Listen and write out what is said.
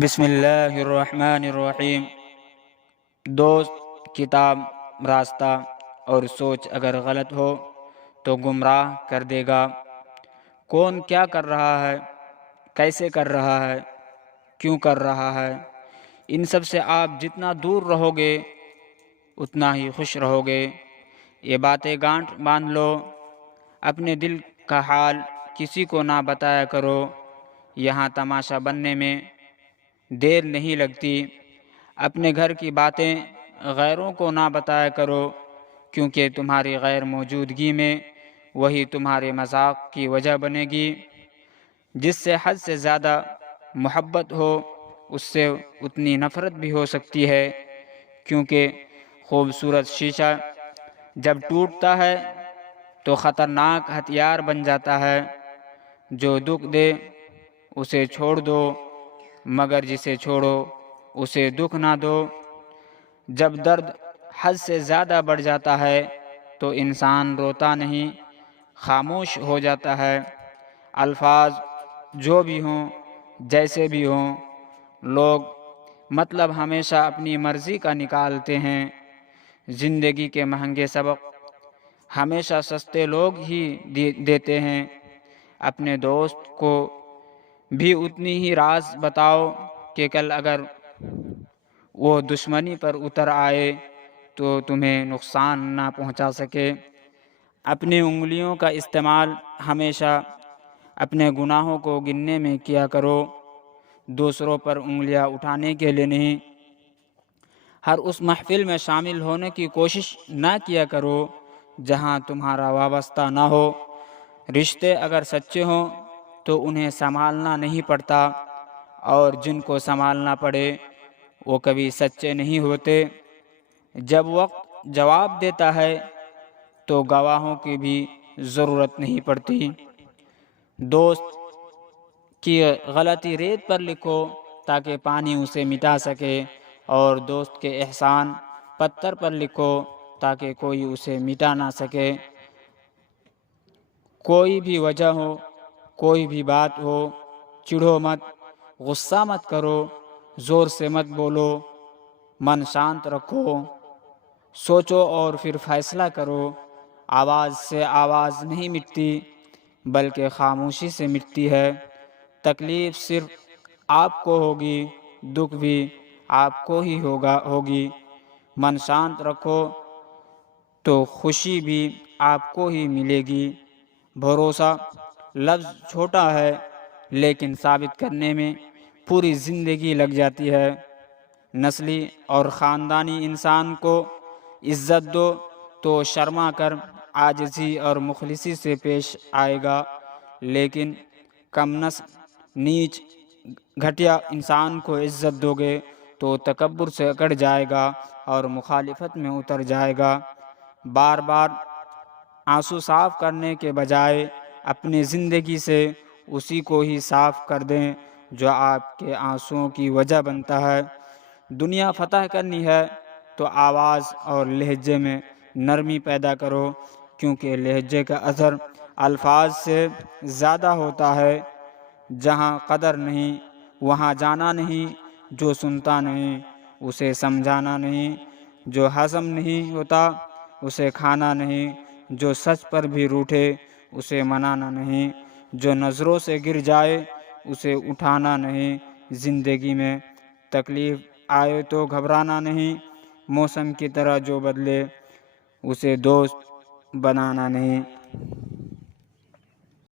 بسم اللہ الرحمن الرحیم۔ دوست، کتاب، راستہ اور سوچ اگر غلط ہو تو گمراہ کر دے گا۔ کون کیا کر رہا ہے، کیسے کر رہا ہے، کیوں کر رہا ہے، ان سب سے آپ جتنا دور رہو گے اتنا ہی خوش رہو گے۔ یہ باتیں گانٹھ باندھ لو۔ اپنے دل کا حال کسی کو نہ بتایا کرو، یہاں تماشا بننے میں دیر نہیں لگتی۔ اپنے گھر کی باتیں غیروں کو نہ بتایا کرو، کیونکہ تمہاری غیر موجودگی میں وہی تمہارے مذاق کی وجہ بنے گی۔ جس سے حد سے زیادہ محبت ہو اس سے اتنی نفرت بھی ہو سکتی ہے، کیونکہ خوبصورت شیشہ جب ٹوٹتا ہے تو خطرناک ہتھیار بن جاتا ہے۔ جو دکھ دے اسے چھوڑ دو، مگر جسے چھوڑو اسے دکھ نہ دو۔ جب درد حد سے زیادہ بڑھ جاتا ہے تو انسان روتا نہیں، خاموش ہو جاتا ہے۔ الفاظ جو بھی ہوں، جیسے بھی ہوں، لوگ مطلب ہمیشہ اپنی مرضی کا نکالتے ہیں۔ زندگی کے مہنگے سبق ہمیشہ سستے لوگ ہی دیتے ہیں۔ اپنے دوست کو بھی اتنی ہی راز بتاؤ کہ کل اگر وہ دشمنی پر اتر آئے تو تمہیں نقصان نہ پہنچا سکے۔ اپنی انگلیوں کا استعمال ہمیشہ اپنے گناہوں کو گننے میں کیا کرو، دوسروں پر انگلیاں اٹھانے کے لیے نہیں۔ ہر اس محفل میں شامل ہونے کی کوشش نہ کیا کرو جہاں تمہارا وابستہ نہ ہو۔ رشتے اگر سچے ہوں تو انہیں سنبھالنا نہیں پڑتا، اور جن کو سنبھالنا پڑے وہ کبھی سچے نہیں ہوتے۔ جب وقت جواب دیتا ہے تو گواہوں کی بھی ضرورت نہیں پڑتی۔ دوست کی غلطی ریت پر لکھو تاکہ پانی اسے مٹا سکے، اور دوست کے احسان پتھر پر لکھو تاکہ کوئی اسے مٹا نہ سکے۔ کوئی بھی وجہ ہو، کوئی بھی بات ہو، چڑھو مت، غصہ مت کرو، زور سے مت بولو، من شانت رکھو، سوچو اور پھر فیصلہ کرو۔ آواز سے آواز نہیں مٹتی بلکہ خاموشی سے مٹتی ہے۔ تکلیف صرف آپ کو ہوگی، دکھ بھی آپ کو ہی ہوگی۔ من شانت رکھو تو خوشی بھی آپ کو ہی ملے گی۔ بھروسہ لفظ چھوٹا ہے لیکن ثابت کرنے میں پوری زندگی لگ جاتی ہے۔ نسلی اور خاندانی انسان کو عزت دو تو شرما کر عاجزی اور مخلصی سے پیش آئے گا، لیکن کم نسل، نیچ، گھٹیا انسان کو عزت دو گے تو تکبر سے اکڑ جائے گا اور مخالفت میں اتر جائے گا۔ بار بار آنسو صاف کرنے کے بجائے اپنی زندگی سے اسی کو ہی صاف کر دیں جو آپ کے آنسوؤں کی وجہ بنتا ہے۔ دنیا فتح کرنی ہے تو آواز اور لہجے میں نرمی پیدا کرو، کیونکہ لہجے کا اثر الفاظ سے زیادہ ہوتا ہے۔ جہاں قدر نہیں وہاں جانا نہیں، جو سنتا نہیں اسے سمجھانا نہیں، جو ہضم نہیں ہوتا اسے کھانا نہیں، جو سچ پر بھی روٹھے اسے منانا نہیں، جو نظروں سے گر جائے اسے اٹھانا نہیں۔ زندگی میں تکلیف آئے تو گھبرانا نہیں، موسم کی طرح جو بدلے اسے دوست بنانا نہیں۔